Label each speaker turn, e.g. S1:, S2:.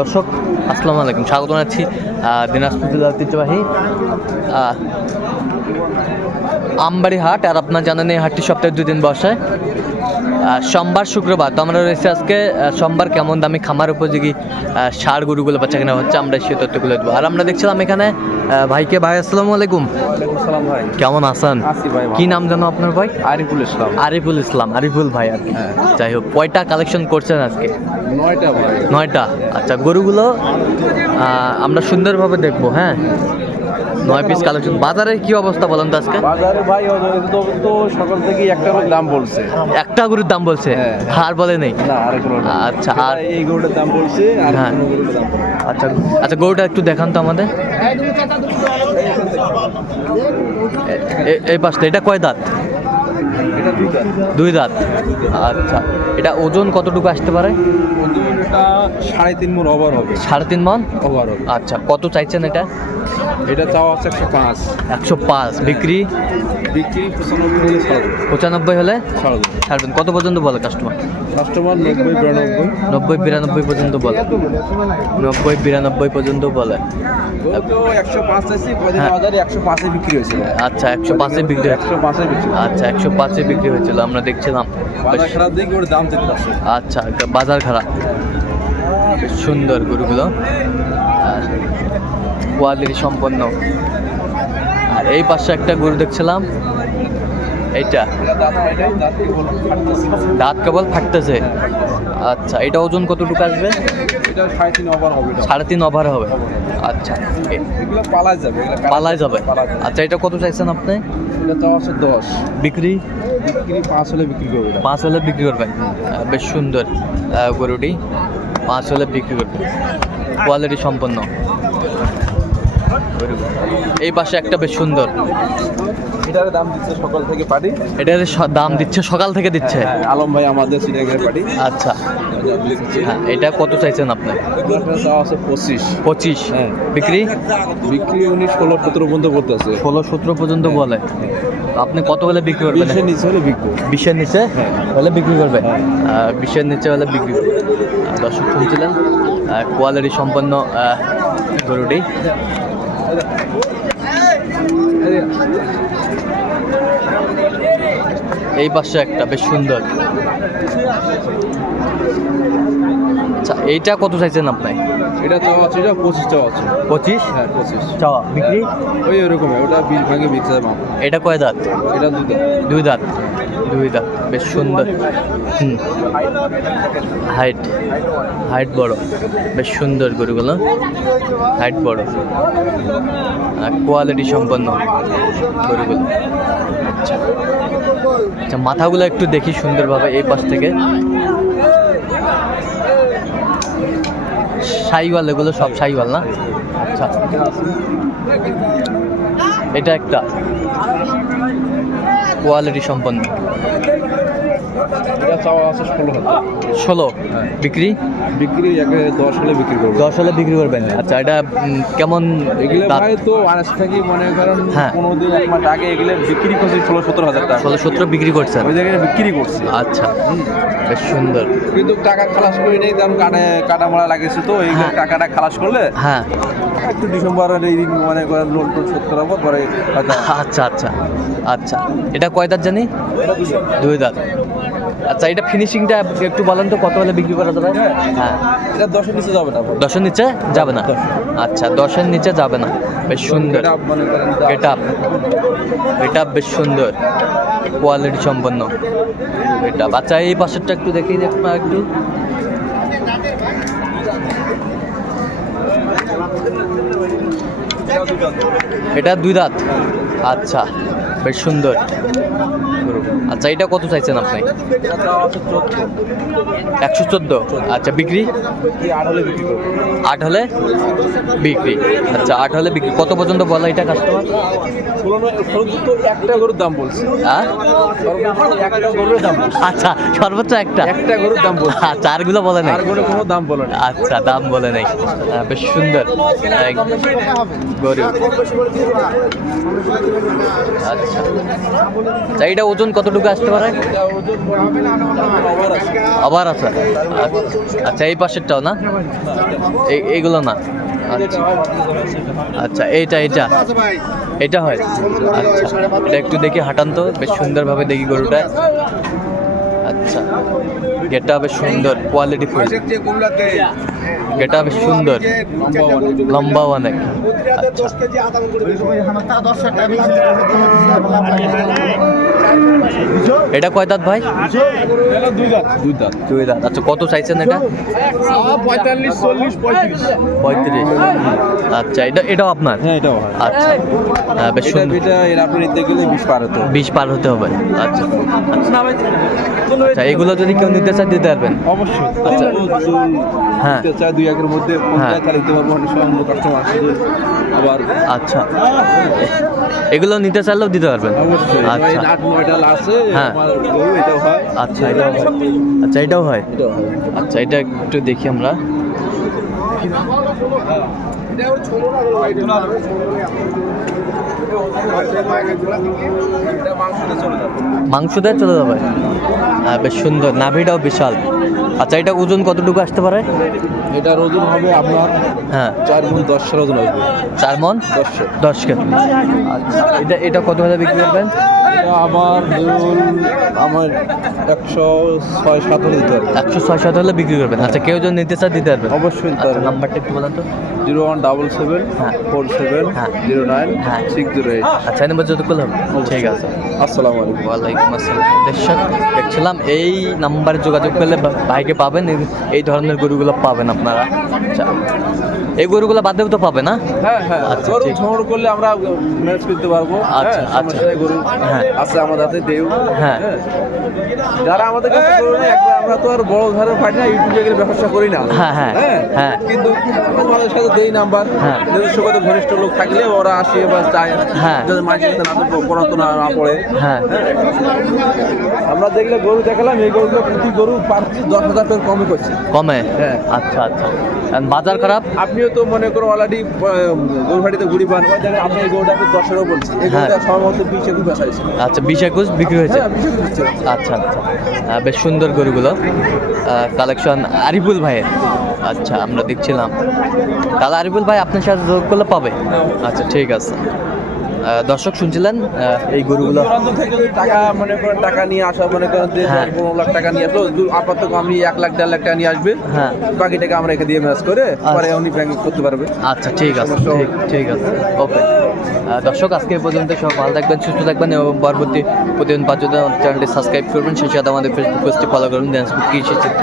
S1: দর্শক, আসসালামু আলাইকুম। স্বাগত জানাচ্ছি দিনাজপুর জেলার ঐতিহ্যবাহী আমবাড়ি হাট। আর আপনার জানেন এই হাটটি সপ্তাহে দুই দিন বসায় সোমবার শুক্রবার তো আমরা রয়েছে আজকে সোমবার কেমন দামি খামার উপযোগী সার গরুগুলো বাচ্চা কেনা হচ্ছে আমরা সেই তথ্যগুলো দেবো। আর আমরা দেখছিলাম এখানে ভাইকে ভাই আসসালামু আলাইকুম।
S2: ভাই।
S1: কেমন আছেন? কি নাম জানো আপনার ভাই?
S2: আরিফুল ইসলাম।
S1: আরিফুল ইসলাম আরিফুল ভাই আর।
S2: হ্যাঁ।
S1: যাই হোক কয়টা কালেকশন করছেন আজকে?
S2: নয়টা
S1: নয়টা। আচ্ছা গরুগুলো আমরা সুন্দরভাবে দেখব হ্যাঁ? নয় পিস কালেকশন বাজারের কি অবস্থা বলেন তো আজকে?
S2: বাজারে ভাই তো তো সকাল থেকে একটা করে দাম বলছে।
S1: একটা গরুর দাম বলছে?
S2: হ্যাঁ।
S1: আর বলে নেই?
S2: না আর কোনো
S1: আচ্ছা আর
S2: এই গরুটার দাম বলছে আর
S1: হ্যাঁ।
S2: কোনো গরুটার দাম
S1: আচ্ছা আচ্ছা গরুটা একটু দেখান তো আমাদের। এই পাশটা এটা কয় দাঁত। দুই দাঁত। আচ্ছা। এটা ওজন কতটুকু আসতে পারে?
S2: সাড়ে তিন মন ওভার হবে।
S1: সাড়ে তিন মন
S2: ওভার হবে।
S1: আচ্ছা কত চাইছেন এটা?
S2: এটা চাওয়া আছে একশো পাঁচ।
S1: একশো পাঁচ। বিক্রি?
S2: বিক্রি পঁচানব্বই হলে
S1: পঁচানব্বই হলে? ছাড়বেন। কত পর্যন্ত বলে কাস্টমার
S2: কাস্টমার নব্বই বিরানব্বই।
S1: নব্বই বিরানব্বই পর্যন্ত বলে। নব্বই বিরানব্বই পর্যন্ত বলে।
S2: একশো পাঁচ
S1: হ্যাঁ।
S2: একশো পাঁচে বিক্রি হয়েছিল।
S1: আচ্ছা একশো পাঁচে বিক্রি
S2: একশো পাঁচে বিক্রি
S1: আচ্ছা একশো পাঁচে বিক্রি হয়েছিল আমরা দেখছিলাম।
S2: দাম
S1: আচ্ছা বাজার খারাপ সুন্দর গরুগুলো। আর কোয়ালিটি সম্পন্ন। আর এই পাশে একটা গরু দেখছিলাম। এইটা। দাঁত কেবল ফাটতেছে। আচ্ছা এটা ওজন কতটুকু আসবে?
S2: সাড়ে তিন ওভার হবে
S1: আচ্ছা। পালায় যাবে
S2: পালায় যাবে।
S1: আচ্ছা এটা কত চাইছেন আপনি?
S2: এটা তো দশ।
S1: বিক্রি?
S2: বিক্রি পাঁচ হলে বিক্রি করবে
S1: পাঁচ হলে বিক্রি করবেন। বেশ সুন্দর গরুটি পাঁচ হলে বিক্রি করবে কোয়ালিটি সম্পন্ন। এই পাশে একটা বেশ সুন্দর।
S2: এটার দাম দিচ্ছে সকাল থেকে পাটি
S1: এটার দাম দিচ্ছে সকাল থেকে দিচ্ছে?
S2: হ্যাঁ, আলম ভাই আমাদের সিটাগের পাটি
S1: আচ্ছা। হ্যাঁ এটা কত চাইছেন আপনি?
S2: আছে পঁচিশ।
S1: পঁচিশ।
S2: হ্যাঁ।
S1: বিক্রি?
S2: বিক্রি উনিশ ষোলো সতেরো পর্যন্ত করতেছে।
S1: ষোলো সতেরো পর্যন্ত বলে। আপনি কত হলে বিক্রি করবেন?
S2: বিশের নিচে হলে বিক্রি।
S1: বিশের নিচে
S2: হ্যাঁ।
S1: হলে বিক্রি করবে
S2: হ্যাঁ।
S1: বিশের নিচে হলে বিক্রি দর্শক শুনছিলেন কোয়ালিটি সম্পন্ন গরুটি। এই পাশে একটা বেশ সুন্দর। এইটা কত চাইছেন আপনি?
S2: এটা চাওয়া আছে এটা পঁচিশ চাওয়া আছে।
S1: পঁচিশ?
S2: হ্যাঁ পঁচিশ।
S1: চাওয়া। বিক্রি?
S2: ওই ওরকম ওটা বিশ ভাঙে বিক্রি যাবে
S1: এটা কয় দাঁত?
S2: এটা দুই দাম
S1: দুই দাঁত? দুই দাঁত। বেশ সুন্দর। হুম। হাইট। হাইট বড়। বেশ সুন্দর গরুগুলো। হাইট বড়। আর কোয়ালিটি সম্পন্ন গরুগুলো। আচ্ছা। আচ্ছা মাথাগুলো একটু দেখি সুন্দরভাবে এই পাশ থেকে। সাইওয়াল এগুলো সব সাইওয়াল না? আচ্ছা। এটা একটা কোয়ালিটি সম্পন্ন।
S2: ষোলো।
S1: বিক্রি?
S2: বিক্রি একে দশ হলে বিক্রি করবে।
S1: দশ হলে বিক্রি করবেন। আচ্ছা এটা কেমন
S2: এগুলো? ভাই তো আনাজ থেকে মনে করেন
S1: হ্যাঁ।
S2: পনেরো দিন এক মাস আগে এগুলো বিক্রি করছি ষোলো সতেরো হাজার টাকা।
S1: ষোলো সতেরো বিক্রি করছেন?
S2: ওই জায়গায় বিক্রি করছি।
S1: আচ্ছা। বেশ সুন্দর।
S2: কিন্তু টাকা খালাস করে নেই দাম কাটে কাটা মারা লাগিয়েছে তো এই
S1: হ্যাঁ।
S2: টাকাটা খালাস করলে
S1: হ্যাঁ।
S2: একটু ডিসেম্বরের এই মনে করেন লোন টোন শোধ করাবো পরে
S1: আচ্ছা আচ্ছা। আচ্ছা। এটা কয় দাঁত জানি? দুই দাঁত। আচ্ছা এটা ফিনিশিংটা একটু বলেন তো কত হলে বিক্রি করা যাবে? হ্যাঁ।
S2: এটা দশের নিচে যাবে না।
S1: দশের নিচে যাবে না? আচ্ছা দশের নিচে যাবে না। বেশ সুন্দর।
S2: এটা
S1: এটা বেশ সুন্দর। কোয়ালিটি সম্পন্ন। এটা বাচ্চা এই পাশেরটা একটু দেখেই দেখুন একটু। এটা দুই দাঁত। আচ্ছা বেশ সুন্দর। আচ্ছা এটা কত চাইছেন আপনি?
S2: এটা
S1: একশো চোদ্দ। আচ্ছা বিক্রি?
S2: আট হলে বিক্রি।
S1: আচ্ছা আট হলে বিক্রি। কত পর্যন্ত বলা এটা কাস্টমার
S2: একটা গরুর দাম বলছি
S1: হ্যাঁ? আচ্ছা সর্বোচ্চ একটা।
S2: একটা গরুর দাম বলছি
S1: আচ্ছা আরগুলো বলে নাই?
S2: কোনো দাম বলে না
S1: আচ্ছা দাম বলে নাই। আহ, বেশ সুন্দর। গরু আচ্ছা। আচ্ছা এইটা ওজন কতটুকু আসতে পারে? আবার আছে। আচ্ছা। এই পাশেরটাও না? এই, এইগুলো না। আচ্ছা। আচ্ছা এইটা এইটা। এটা হয়। আচ্ছা এটা একটু দেখি হাঁটান তো, বেশ সুন্দরভাবে দেখি গরুটা। আচ্ছা গেটটা বেশ সুন্দর কোয়ালিটি ফুল। গেটটা বেশ সুন্দর, লম্বা অনেক। আচ্ছা। এটা কয় দাঁত ভাই?
S2: দুই দাঁত।
S1: আচ্ছা কত চাইছেন এটা?
S2: পঁয়তাল্লিশ। চল্লিশ পঁয়ত্রিশ
S1: আচ্ছা এটা এটাও আপনার?
S2: হ্যাঁ এটাও
S1: আচ্ছা। হ্যাঁ, বেশ
S2: বিশ পার হতো
S1: বিশ পার হতে হবে। আচ্ছা। আচ্ছা এগুলো যদি কেউ নিতে চায় দিতে পারবেন।
S2: অবশ্যই।
S1: আচ্ছা। হ্যাঁ।
S2: দুই একের মধ্যে
S1: হ্যাঁ।
S2: দিতে পারব। অনেক সময় অন্য কাস্টমার আবার
S1: আচ্ছা। এগুলো নিতে চাইলেও দিতে পারবেন। আচ্ছা। হ্যাঁ। আচ্ছা এটাও আচ্ছা এটাও হয়? আচ্ছা এটা একটু দেখি আমরা। মাংস দেয় চলে যাবে। হ্যাঁ বেশ সুন্দর। নাভিটাও বিশাল। আচ্ছা এটা ওজন কতটুকু আসতে পারে?
S2: এটার ওজন হবে আপনার
S1: হ্যাঁ।
S2: চার মন দশের ওজন আসবে
S1: চার মন
S2: দশশো
S1: দশ কেজি। আচ্ছা এটা এটা কত হাজার বিক্রি করবেন?
S2: আমার ধরুন আমার একশো ছয় সাত হলে দিতে পারবে।
S1: একশো ছয় সাত হলে বিক্রি করবেন। আচ্ছা কেউ যদি নিতে চায় দিতে পারবেন
S2: অবশ্যই দিতে
S1: আচ্ছা নাম্বারটা একটু বলেন তো।
S2: জিরো ওয়ান ডাবল সেভেন
S1: হ্যাঁ।
S2: ফোর সেভেন
S1: হ্যাঁ।
S2: জিরো নাইন
S1: হ্যাঁ।
S2: Six zero eight.
S1: আচ্ছা নাম্বার যদি করলাম ঠিক আছে।
S2: আসসালামু আলাইকুম।
S1: ওয়ালাইকুম আসসালাম। দর্শক দেখছিলাম এই নাম্বারে যোগাযোগ করলে ভাইকে পাবেন এই- ধরনের গরুগুলো পাবেন আপনারা। আচ্ছা এই গরুগুলো বাদেও তো পাবে না?
S2: হ্যাঁ হ্যাঁ।
S1: আচ্ছা,
S2: গরু। সংগ্রহ করলে আমরা ম্যানেজ করতে পারব।
S1: আচ্ছা,
S2: হ্যাঁ,
S1: আচ্ছা।
S2: গরু।
S1: হ্যাঁ।
S2: আছে আমাদের হাতে দেউ
S1: হ্যাঁ।
S2: যারা আমাদের কাছে একবার আমরা তো আর বড় ধরনের পাই না ইউটিউবে গেলে ব্যবসা করি না।
S1: হ্যাঁ, হ্যাঁ, হ্যাঁ।
S2: কিন্তু আমাদের সাথে দেই নাম্বার।
S1: হ্যাঁ।
S2: নিজস্ব কত ঘনিষ্ঠ লোক থাকলে ওরা আসে বা চায়
S1: হ্যাঁ।
S2: যাদের মাঝে না না পড়ে।
S1: হ্যাঁ।
S2: আমরা দেখলে গরু দেখালাম এই গরুগুলো প্রতি গরু দশ হাজার টাকা কমে করছে।
S1: কমে?
S2: হ্যাঁ।
S1: আচ্ছা আচ্ছা। বাজার খারাপ?
S2: আপনিও তো মনে করো অলরেডি গরুহাটিতে ঘুরি পান আপনি এই গরুটা আপনি দশেরও বলছি এই
S1: হ্যাঁ।
S2: গরুটা সম্ভবত বিশ একুশ বেচা
S1: আচ্ছা বিশ একুশ বিক্রি হয়েছে?
S2: হ্যাঁ।
S1: আচ্ছা আচ্ছা। বেশ সুন্দর গরুগুলো। কালেকশন আরিফুল ভাইয়ের। আচ্ছা আমরা দেখছিলাম। তাহলে আরিফুল ভাই আপনার সাথে যোগ করলে পাবে? আচ্ছা ঠিক আছে। দর্শক শুনছিলেন এই গরুগুলো।
S2: টাকা মনে করেন টাকা নিয়ে আসা মনে করেন
S1: হ্যাঁ।
S2: পনেরো লাখ টাকা নিয়ে আসলো আপাতত আমি এক লাখ দেড় লাখ টাকা নিয়ে আসবে।
S1: হ্যাঁ।
S2: বাকি টাকা আমরা এখানে দিয়ে ম্যাচ করে পরে উনি ব্যাংক করতে পারবে।
S1: আচ্ছা ঠিক আছে ঠিক আছে। ওকে দর্শক আজকে পর্যন্ত সব ভালো থাকবেন সুস্থ থাকবেন এবং পরবর্তী প্রতিদিন পাঁচ চ্যানেলটি সাবস্ক্রাইব করবেন। সেই সাথে আমাদের ফেসবুক পেজটি ফলো করবেন ফেসবুক কৃষি চিত্র